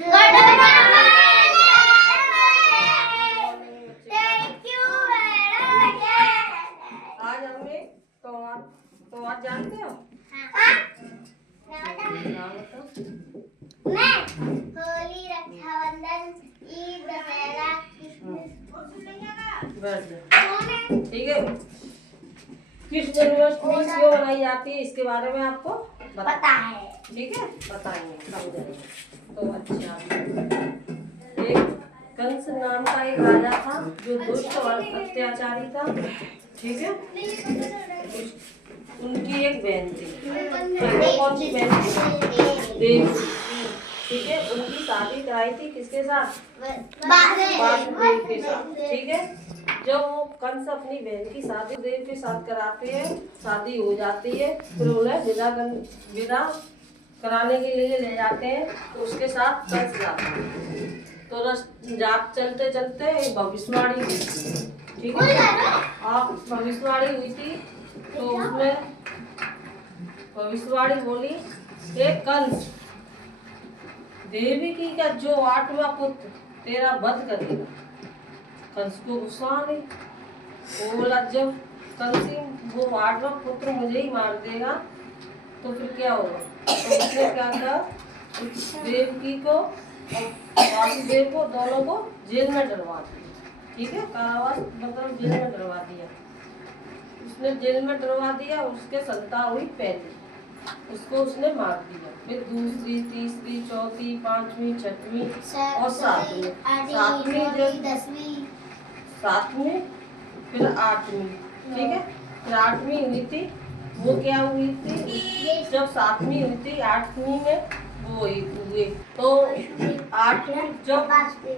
आज हमें तो आज जानते हो मैं होली, रक्षाबंधन, ईद, दशहरा, ठीक है। किस जन्माष्टमी क्यों मनाई जाती है इसके बारे में आपको पता है। ठीक है, बताएंगे समझाएंगे। तो अच्छा, एक कंस नाम का एक राजा था जो दुष्ट और अत्याचारी था। ठीक है, उनकी एक बहन थी। कौन सी बहन थी? देव। ठीक है, उनकी शादी कराई थी किसके साथ? वासुदेव के साथ। ठीक है, जब वो कंस अपनी बहन की शादी देव के साथ कराते हैं, शादी हो जाती है, फिर उन्हें विदा कराने के लिए ले जाते हैं, तो उसके साथ कंस जाता है। तो चलते चलते एक भविष्यवाणी हुई। ठीक है, आप भविष्यवाणी हुई थी, तो उसमें भविष्यवाणी बोली, एक कंस देवी की का जो 8वां पुत्र तेरा वध करेगा। कंस को गुस्सा आ गई। वो बोला, जब कंसी वो 8वां पुत्र मुझे ही मार देगा तो फिर क्या होगा? तो उसने क्या कहा, देवकी को और वासुदेव को दोनों को जेल में डलवा दिया। ठीक है, कारावास मतलब जेल में डलवा दिया। उसने जेल में डलवा दिया। उसके संतान हुई पहली, उसको उसने मार दिया। फिर दूसरी, तीसरी, चौथी, 5वीं, 6वीं और 7वीं, 7वीं, फिर 8वीं। ठीक है, फिर 8वीं हुई थी। वो क्या हुई थी, जब 7वीं हुई थी, 8वीं में वो हुए, तो 8वीं जब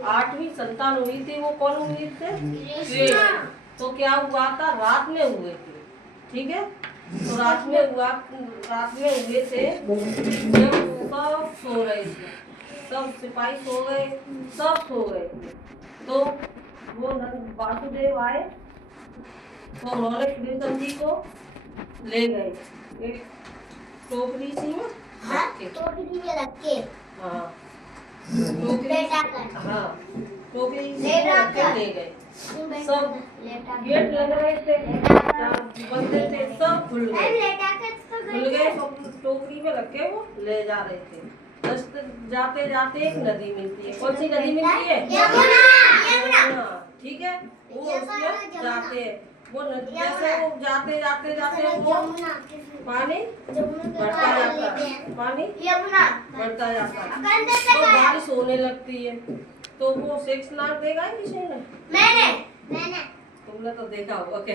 8वीं संतान हुई थी, वो कौन हुई थे? तो क्या हुआ था, रात में हुए थे। ठीक है, तो रात में हुए थे, जब सब सो रहे थे, सब सिपाही सो गए, सब सो गए थे। तो वो वासुदेव आए, तो उन्होंने कृष्ण जी को ले गए एक टोकरी सी में रख के। हाँ, टोकरी से रख के ले गए। सब गेट लग रहे थे, बंदे थे, सब खुल गए, सब टोकरी में रख के वो ले जा रहे थे। जाते जाते एक नदी मिलती है। कौन सी नदी मिलती है? यमुना। ठीक है, वो उसमें जाते हैं, वो नदी जैसे वो जाते जाते जाते वो पानी बढ़ता जाता है, पानी बढ़ता जाता है, तो बारिश होने लगती है। तो वो सेक्स नाक देगा किसी ने? मैंने तुमने तो देखा होगा के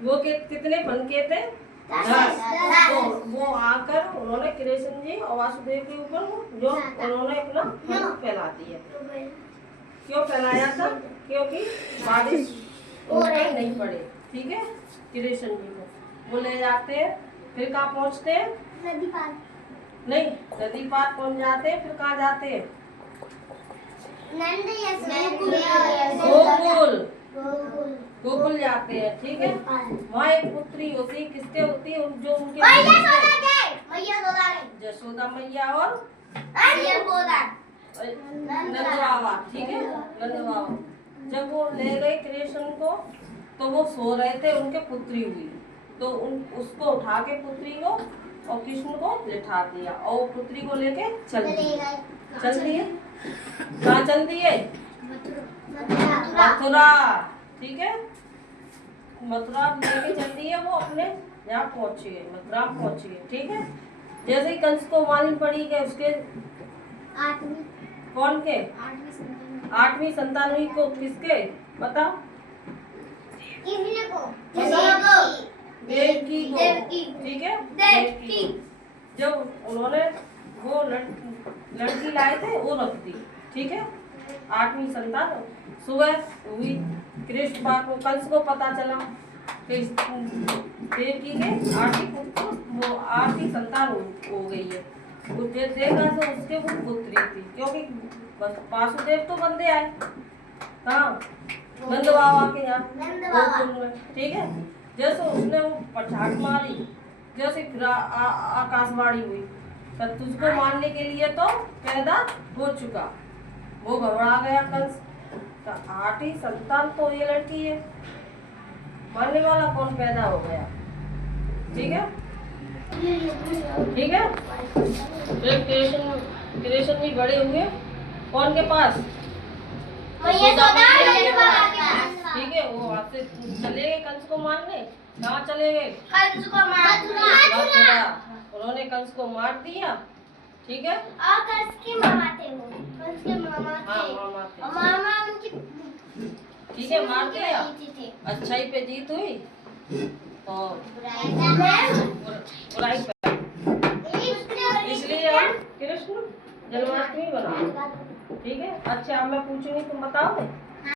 वो कितने फन के थे? 10। तो वो आकर उन्होंने कृष्ण जी और वासुदेव के ऊपर जो उन्होंने अपना फन फैला दिया। क्यों फैलाया था? क्योंकि बारिश नहीं पड़े। ठीक है, कृष्ण जी को वो ले जाते हैं, फिर कहाँ पहुँचते हैं? नदी पार नहीं, नदी पार पहुँच जाते हैं। फिर कहाँ जाते हैं? गोकुल जाते हैं। ठीक है, वहाँ एक पुत्री होती है। किसके होती है? जो उनके यशोदा मैया और नंद बाबा। ठीक है, नंद बाबा जब वो ले गए कृष्ण को, तो वो सो रहे थे, उनके पुत्री हुई, तो उसको उठा के पुत्री को और कृष्ण को लिटा दिया, और पुत्री को लेके चल दिए। कहाँ चल दिए? मथुरा। ठीक है, मथुरा लेके चल दिए। वो अपने यहाँ पहुँचे, मथुरा पहुँचे। ठीक है, जैसे ही कंस को मालूम पड़ी कि उसके कौन के 8वीं संतान हुई, को किसके बताओ? देवकी को। ठीक है, देवकी। जब उन्होंने वो लड़की लाए थे, वो रख दी। ठीक है, 8वीं संतान सुबह हुई। कृष्ण बाप को, कंस को पता चला कि देवकी के 8वीं संतान हो गई है। वो देखा तो उसके वो पुत्री थी, क्योंकि वासुदेव तो बंदे आए कहाँ? नंद बाबा के यहाँ। ठीक है, जैसे उसने वो पछाड़ मारी, जैसे फिर आकाशवाणी हुई, पर तुझको मारने के लिए तो पैदा हो चुका। वो घबरा गया कंस का, आठी संतान तो ये लड़की है, मारने वाला कौन पैदा हो गया। ठीक है, ठीक है। फिर कृष्ण भी बड़े हुए कौन के पास, ठीक है। वो वहाँ से चले गए कंस को मारने। कहाँ चले गए, मथुरा। उन्होंने कंस को मार दिया। ठीक है, और कंस के मामा थे, वो कंस के मामा थे। हाँ मामा थे। और मामा उनकी ठीक है, मार दिया। थे। अच्छाई पे जीत हुई और बुराई पे। इसलिए हम कृष्ण जन्माष्टमी बनाते। ठीक है, अच्छा अब मैं पूछूंगी, तुम बताओगे।